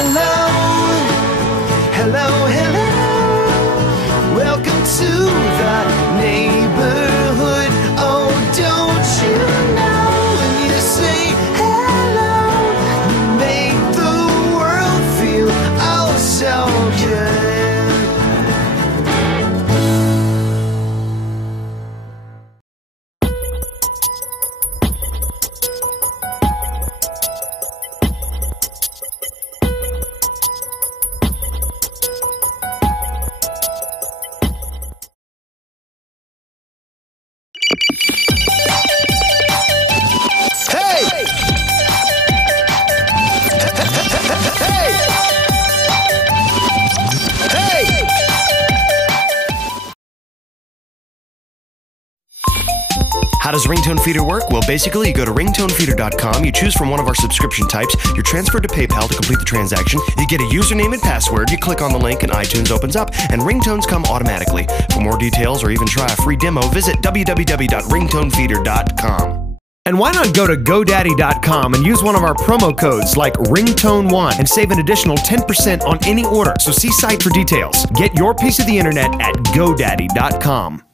hello, hello, hello. Welcome to the neighborhood. Oh, don't you know when you say hello, you make the world feel oh so good. How does RingtoneFeeder work? Well, basically, you go to ringtonefeeder.com, you choose from one of our subscription types, you're transferred to PayPal to complete the transaction, you get a username and password, you click on the link and iTunes opens up, and ringtones come automatically. For more details or even try a free demo, visit www.ringtonefeeder.com. And why not go to GoDaddy.com and use one of our promo codes like Ringtone1 and save an additional 10% on any order. So see site for details. Get your piece of the internet at GoDaddy.com.